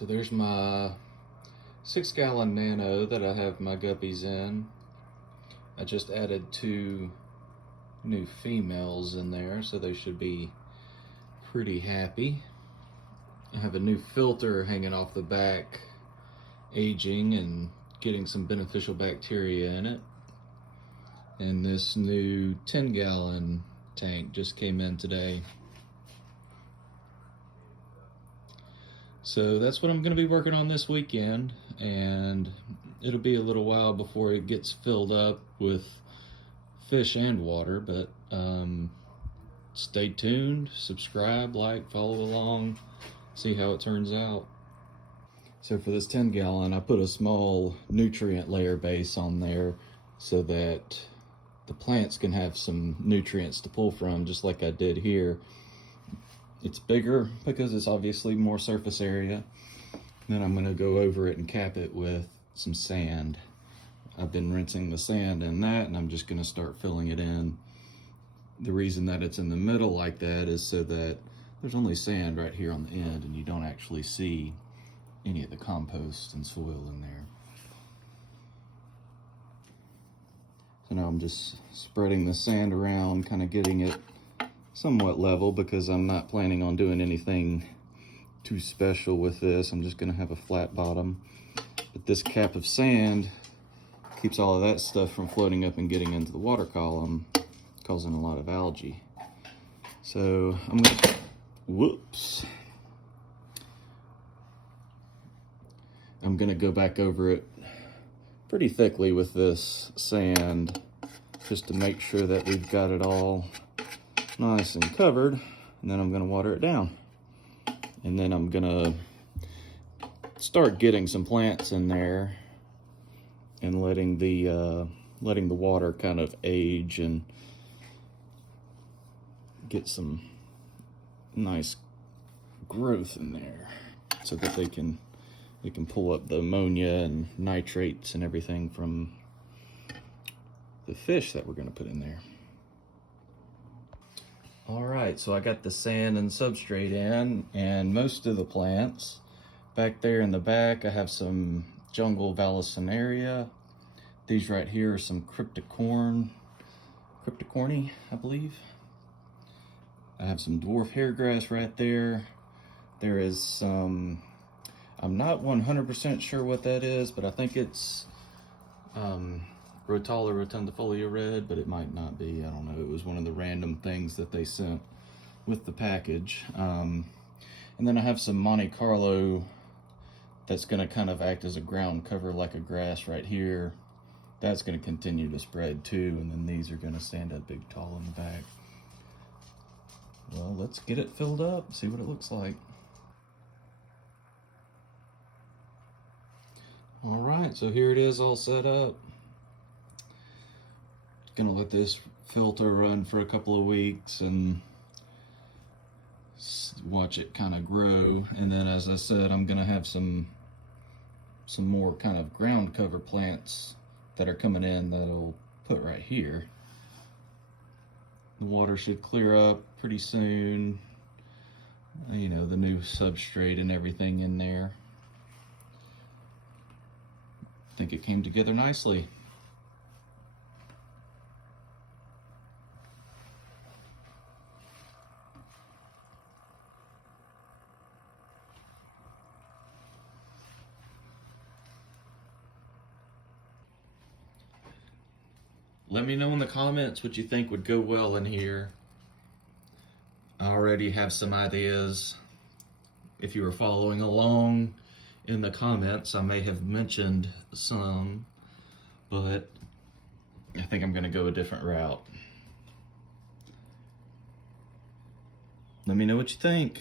So there's my 6-gallon nano that I have my guppies in. I just added 2 new females in there, so they should be pretty happy. I have a new filter hanging off the back, aging and getting some beneficial bacteria in it. And this new 10-gallon tank just came in today. So that's what I'm going to be working on this weekend, and it'll be a little while before it gets filled up with fish and water, but stay tuned, subscribe, like, follow along, see how it turns out. So for this 10-gallon, I put a small nutrient layer base on there so that the plants can have some nutrients to pull from, just like I did here. It's bigger because it's obviously more surface area. Then I'm going to go over it and cap it with some sand. I've been rinsing the sand in that, and I'm just going to start filling it in. The reason that it's in the middle like that is so that there's only sand right here on the end, and you don't actually see any of the compost and soil in there. So now I'm just spreading the sand around, kind of getting it somewhat level, because I'm not planning on doing anything too special with this. I'm just going to have a flat bottom. But this cap of sand keeps all of that stuff from floating up and getting into the water column, causing a lot of algae. So I'm going to, I'm going to go back over it pretty thickly with this sand, just to make sure that we've got it all nice and covered, and then I'm going to water it down. And then I'm going to start getting some plants in there and letting the water kind of age and get some nice growth in there, so that they can pull up the ammonia and nitrates and everything from the fish that we're going to put in there. All right, so I got the sand and substrate in, and most of the plants. Back there in the back, I have some jungle vallisneria. These right here are some cryptocorny, I believe. I have some dwarf hairgrass right there. There is some, I'm not 100% sure what that is, but I think it's Rotala rotundifolia red, but it might not be. I don't know. It was one of the random things that they sent with the package. And then I have some Monte Carlo that's going to kind of act as a ground cover like a grass right here. That's going to continue to spread too, and then these are going to stand up big tall in the back. Well, let's get it filled up, see what it looks like. All right, so here it is all set up. Gonna let this filter run for a couple of weeks and watch it kind of grow. And then, as I said, I'm gonna have some more kind of ground cover plants that are coming in that I'll put right here. The water should clear up pretty soon. You know, the new substrate and everything in there. I think it came together nicely. Let me know in the comments what you think would go well in here. I already have some ideas. If you were following along in the comments, I may have mentioned some, but I think I'm going to go a different route. Let me know what you think.